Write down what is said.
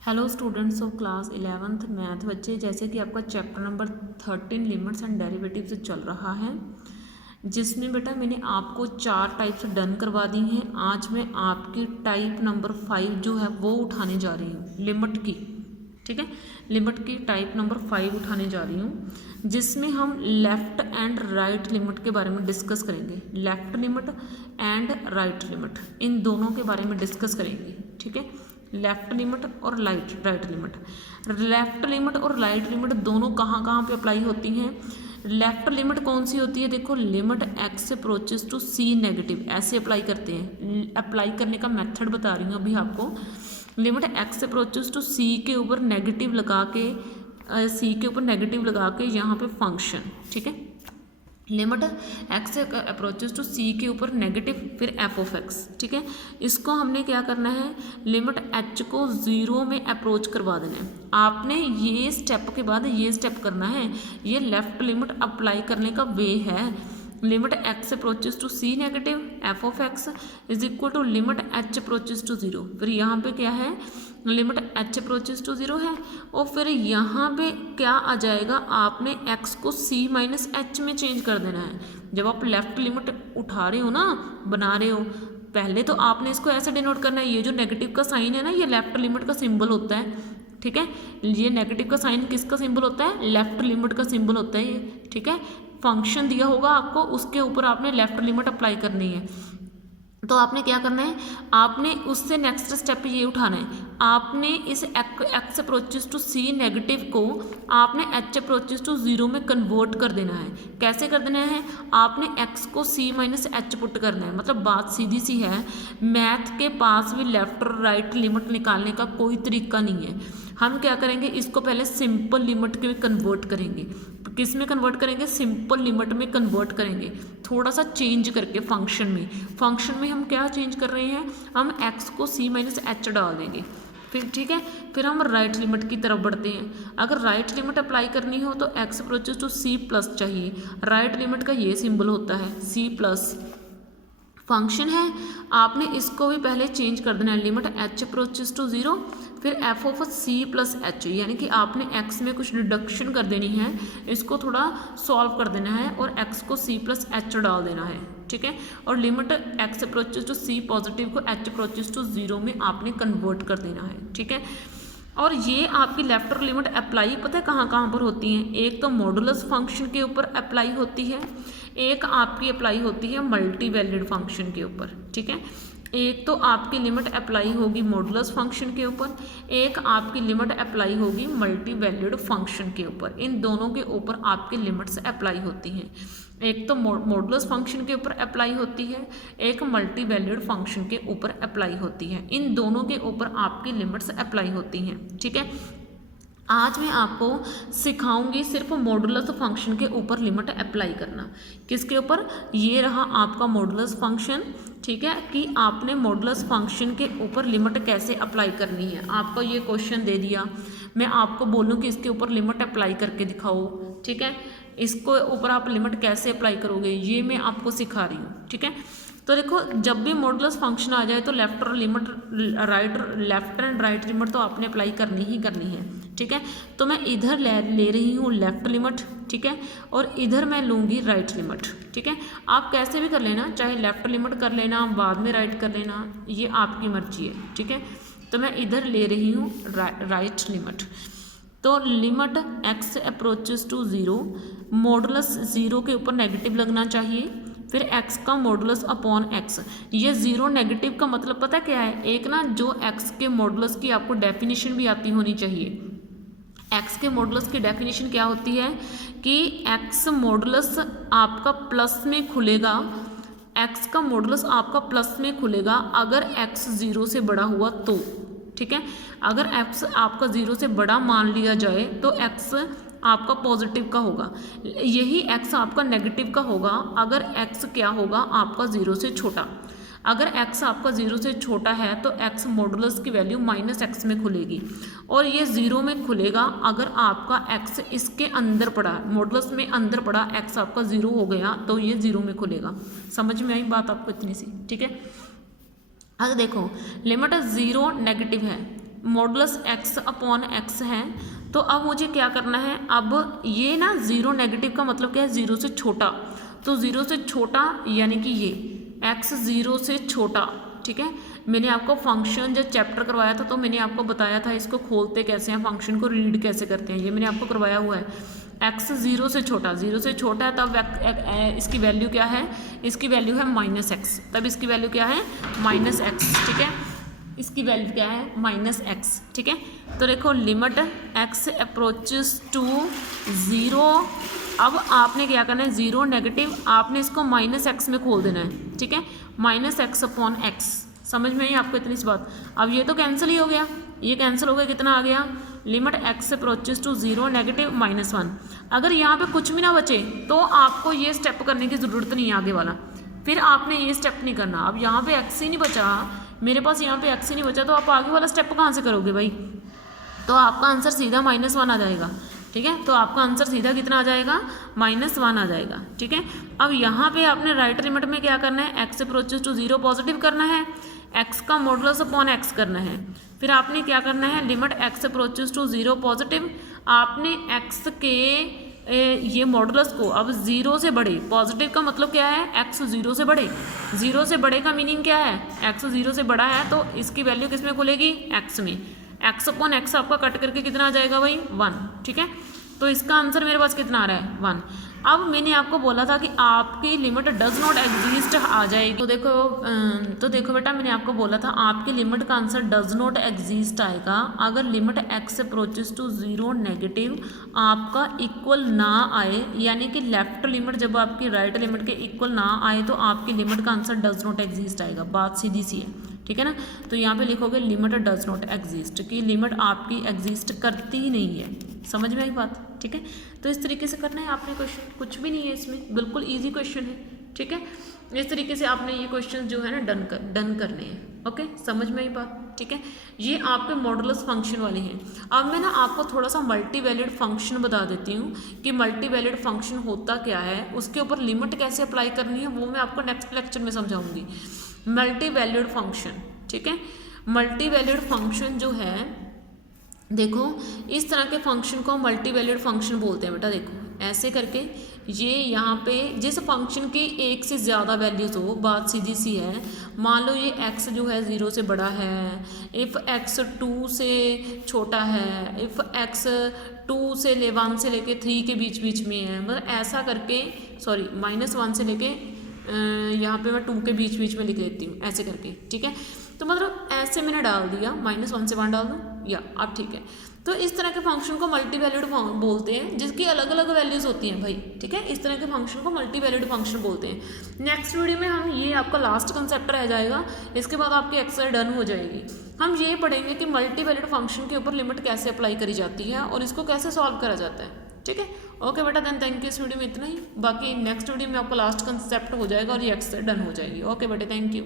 Hello students of class 11th math बच्चे, जैसे कि आपका chapter number 13 limits and derivatives चल रहा है, जिसमें बेटा मैंने आपको 4 टाइप्स डन करवा दी हैं। आज मैं आपकी टाइप नंबर 5 जो है वो उठाने जा रही हूँ लिमिट की। ठीक है, लिमिट की टाइप नंबर 5 उठाने जा रही हूँ, जिसमें हम लेफ़्ट एंड राइट लिमिट के बारे में डिस्कस करेंगे। Left limit and right limit, इन दोनों के बारे में डिस्कस करेंगे। ठीक है, लेफ़्ट लिमिट और राइट लिमिट। लेफ़्ट लिमिट और राइट लिमिट दोनों कहाँ कहाँ पे अप्लाई होती हैं। लेफ़्ट लिमिट कौन सी होती है, देखो limit x approaches to c negative, ऐसे अप्लाई करते हैं। अप्लाई करने का मेथड बता रही हूँ अभी आपको। लिमिट एक्स अप्रोचेस टू सी के ऊपर नेगेटिव लगा के यहाँ पे फंक्शन। ठीक है, लिमिट एक्स अप्रोचेस टू सी के ऊपर नेगेटिव, फिर एफ ऑफ एक्स। ठीक है, इसको हमने क्या करना है, लिमिट एच को 0 में अप्रोच करवा देना है। आपने ये स्टेप के बाद ये स्टेप करना है, ये लेफ्ट लिमिट अप्लाई करने का वे है। Limit x approaches to c negative, f of x is equal to limit h approaches to 0। फिर यहाँ पे क्या है, लिमिट एच अप्रोचेस टू 0 है, और फिर यहाँ पे क्या आ जाएगा, आपने x को c माइनस एच में चेंज कर देना है। जब आप लेफ्ट लिमिट उठा रहे हो ना, बना रहे हो, पहले तो आपने इसको ऐसे डिनोट करना है। ये जो नेगेटिव का साइन है ना, ये लेफ्ट लिमिट का सिंबल होता है। ठीक है, ये नेगेटिव का साइन किसका सिंबल होता है, लेफ्ट लिमिट का सिंबल होता है ये। ठीक है, फंक्शन दिया होगा आपको, उसके ऊपर आपने लेफ्ट लिमिट अप्लाई करनी है। तो आपने क्या करना है, आपने उससे नेक्स्ट स्टेप ये उठाना है, आपने इस x approaches to c negative को आपने एच अप्रोचेस टू 0 में कन्वर्ट कर देना है। कैसे कर देना है, आपने एक्स को सी माइनस एच पुट करना है। मतलब बात सीधी सी है, मैथ के पास भी लेफ्ट और राइट लिमिट निकालने का कोई तरीका नहीं है। हम क्या करेंगे, इसको पहले सिंपल लिमिट में कन्वर्ट करेंगे। किस में कन्वर्ट करेंगे, सिंपल लिमिट में कन्वर्ट करेंगे, थोड़ा सा चेंज करके फंक्शन में हम क्या चेंज कर रहे हैं, हम x को c माइनस एच डाल देंगे। फिर ठीक है, फिर हम राइट लिमिट की तरफ बढ़ते हैं। अगर राइट लिमिट अप्लाई करनी हो तो x approaches to c plus चाहिए। राइट लिमिट का ये सिंबल होता है c प्लस, फंक्शन है, आपने इसको भी पहले चेंज कर देना है। लिमिट h अप्रोचेस टू 0, फिर F of c plus H, यानी कि आपने x में कुछ डिडक्शन कर देनी है, इसको थोड़ा सॉल्व कर देना है और x को c प्लस एच डाल देना है। ठीक है, और limit x approaches to c positive को h अप्रोचेस टू 0 में आपने कन्वर्ट कर देना है। ठीक है, और ये आपकी लेफ्ट और लिमिट अप्लाई पता है कहाँ कहाँ पर होती हैं, एक तो मॉडुलस फंक्शन के ऊपर अप्लाई होती है, एक आपकी अप्लाई होती है मल्टी वैल्यूड फंक्शन के ऊपर। ठीक है, एक तो आपकी लिमिट अप्लाई होगी मॉडुलस फंक्शन के ऊपर, एक आपकी लिमिट अप्लाई होगी मल्टी वैल्यूड फंक्शन के ऊपर। इन दोनों के ऊपर आपकी लिमिट्स अप्लाई होती हैं, एक तो मॉडुलस फंक्शन के ऊपर अप्लाई होती है, एक मल्टी वैल्यूड फंक्शन के ऊपर अप्लाई होती है। इन दोनों के ऊपर आपकी लिमिट्स अप्लाई होती हैं। ठीक है, आज मैं आपको सिखाऊंगी सिर्फ मॉडुलस फंक्शन के ऊपर लिमिट अप्लाई करना। किसके ऊपर, ये रहा आपका मॉडुलस फंक्शन। ठीक है, कि आपने मॉडुलस फंक्शन के ऊपर लिमिट कैसे अप्लाई करनी है। आपको ये क्वेश्चन दे दिया, मैं आपको बोलूँ कि इसके ऊपर लिमिट अप्लाई करके दिखाओ। ठीक है, इसको ऊपर आप लिमिट कैसे अप्लाई करोगे, ये मैं आपको सिखा रही हूँ। ठीक है, तो देखो जब भी मॉडुलस फंक्शन आ जाए तो लेफ्ट और limit left and right limit तो आपने अप्लाई करनी ही करनी है। ठीक है, तो मैं इधर ले रही हूँ लेफ्ट लिमिट। ठीक है, और इधर मैं लूँगी राइट लिमिट। ठीक है, आप कैसे भी कर लेना, चाहे लेफ्ट लिमिट कर लेना बाद में राइट कर लेना, ये आपकी मर्जी है। ठीक है, तो मैं इधर ले रही हूँ राइट लिमिट। तो limit x approaches to 0, modulus 0 के ऊपर नेगेटिव लगना चाहिए, फिर x का मॉडुलस अपॉन x। ये 0 नेगेटिव का मतलब पता क्या है, एक ना जो x के मॉडुलस की आपको डेफिनेशन भी आती होनी चाहिए। x के मॉडुलस की डेफिनेशन क्या होती है कि x मॉडुलस आपका प्लस में खुलेगा, x का मॉडुलस आपका प्लस में खुलेगा अगर x 0 से बड़ा हुआ तो। ठीक है, अगर x आपका 0 से बड़ा मान लिया जाए तो x आपका पॉजिटिव का होगा, यही x आपका नेगेटिव का होगा अगर x क्या होगा, आपका 0 से छोटा। अगर x आपका 0 से छोटा है तो x मॉडुलस की वैल्यू माइनस x में खुलेगी, और ये 0 में खुलेगा अगर आपका x इसके अंदर पड़ा, मॉडुलस में अंदर पड़ा, x आपका 0 हो गया तो ये 0 में खुलेगा। समझ में आई बात आपको इतनी सी। ठीक है, अगर देखो लिमिट 0 नेगेटिव है, मॉडुलस एक्स अपॉन एक्स है, तो अब मुझे क्या करना है, अब ये ना जीरो नेगेटिव का मतलब क्या है, जीरो से छोटा, तो जीरो से छोटा यानी कि ये एक्स जीरो से छोटा, ठीक है। मैंने आपको फंक्शन जब चैप्टर करवाया था तो मैंने आपको बताया था इसको खोलते कैसे हैं, फंक्शन को रीड कैसे करते हैं, ये मैंने आपको करवाया हुआ है। एक्स जीरो से छोटा है तब इसकी वैल्यू क्या है, इसकी वैल्यू है माइनस एक्स, तब इसकी वैल्यू क्या है माइनस एक्स, ठीक है। इसकी वैल्यू क्या है माइनस एक्स, ठीक है। तो देखो limit x approaches to zero, अब आपने क्या करना है, ज़ीरो नेगेटिव, आपने इसको माइनस एक्स में खोल देना है, ठीक है। माइनस एक्स अपॉन एक्स, समझ में आई आपको इतनी सी बात। अब ये तो कैंसिल ही हो गया, ये कैंसिल हो गया, कितना आ गया, limit x approaches to zero negative minus one. अगर यहाँ पे कुछ भी ना बचे तो आपको ये स्टेप करने की ज़रूरत नहीं है आगे वाला, फिर आपने ये स्टेप नहीं करना। अब यहाँ पे एक्स ही नहीं बचा, मेरे पास यहाँ पे एक्स ही नहीं बचा, तो आप आगे वाला स्टेप कहाँ से करोगे भाई, तो आपका आंसर सीधा माइनस वन आ जाएगा, ठीक है। तो आपका आंसर सीधा कितना आ जाएगा, माइनस वन आ जाएगा, ठीक है। अब यहाँ पे आपने राइट लिमिट में क्या करना है, x approaches to zero positive करना है, एक्स का मॉडुलस अपॉन एक्स करना है, फिर आपने क्या करना है, limit x approaches to zero positive, आपने एक्स के ये मॉडुलस को अब ज़ीरो से बड़े, पॉजिटिव का मतलब क्या है, एक्स ज़ीरो से बड़े, ज़ीरो से बड़े का मीनिंग क्या है, एक्स ज़ीरो से बड़ा है तो इसकी वैल्यू किस में खुलेगी, एक्स में, एक्स अपॉन एक्स आपका कट करके कितना आ जाएगा भाई, वन, ठीक है। तो इसका आंसर मेरे पास कितना आ रहा है, वन। अब मैंने आपको बोला था कि आपकी लिमिट डज नॉट एग्जिस्ट आ जाएगी, तो देखो बेटा, मैंने आपको बोला था आपकी लिमिट का आंसर डज नॉट एग्जिस्ट आएगा अगर limit x approaches to zero negative आपका इक्वल ना आए, यानी कि लेफ्ट लिमिट जब आपकी राइट लिमिट के इक्वल ना आए तो आपकी लिमिट का आंसर डज नॉट एग्जिस्ट आएगा, बात सीधी सी है, ठीक है ना। तो यहाँ पे लिखोगे लिमिट डज नॉट एग्जिस्ट, कि लिमिट आपकी एग्जिस्ट करती ही नहीं है, समझ में आई बात, ठीक है। तो इस तरीके से करना है आपने क्वेश्चन, कुछ भी नहीं है इसमें, बिल्कुल इजी क्वेश्चन है, ठीक है। इस तरीके से आपने ये क्वेश्चन जो है ना डन करने हैं, ओके, समझ में आई बात, ठीक है। ये आपके मॉडुलस फंक्शन वाले हैं। अब मैं ना आपको थोड़ा सा मल्टी वैलिड फंक्शन बता देती हूँ कि मल्टी वैलिड फंक्शन होता क्या है, उसके ऊपर लिमिट कैसे अप्लाई करनी है वो मैं आपको नेक्स्ट लेक्चर में समझाऊंगी। मल्टी वैल्यूड फंक्शन, ठीक है। मल्टी वैल्यूड फंक्शन जो है, देखो इस तरह के फंक्शन को मल्टी वैल्यूड फंक्शन बोलते हैं बेटा। देखो ऐसे करके ये यहाँ पे जिस फंक्शन की एक से ज़्यादा वैल्यूज़ हो, बात सीधी सी है। मान लो ये x जो है 0 से बड़ा है, इफ़ x 2 से छोटा है, इफ़ x 2 से 1 से लेके 3 के बीच में है, मतलब ऐसा करके, सॉरी -1 से लेके यहाँ पे मैं 2 के बीच में लिख देती हूँ ऐसे करके, ठीक है। तो मतलब ऐसे मैंने डाल दिया, -1 से 1 डाल दूँ, या अब ठीक है। तो इस तरह के फंक्शन को मल्टी वैल्यूड बोलते हैं, जिसकी अलग अलग वैल्यूज़ होती हैं भाई, ठीक है। इस तरह के फंक्शन को मल्टी वैल्यूड फंक्शन बोलते हैं। नेक्स्ट वीडियो में हम ये आपका लास्ट कंसेप्ट रह जाएगा, इसके बाद आपकी एक्सरसाइज डन हो जाएगी। हम ये पढ़ेंगे कि मल्टी वैल्यूड फंक्शन के ऊपर लिमिट कैसे अप्लाई करी जाती है और इसको कैसे सॉल्व करा जाता है, ठीक है। ओके बेटा, देन थैंक यू। इस वीडियो में इतना ही, बाकी नेक्स्ट वीडियो में आपका लास्ट कंसेप्ट हो जाएगा और ये एक्सरसाइज डन हो जाएगी। ओके बेटे, थैंक यू।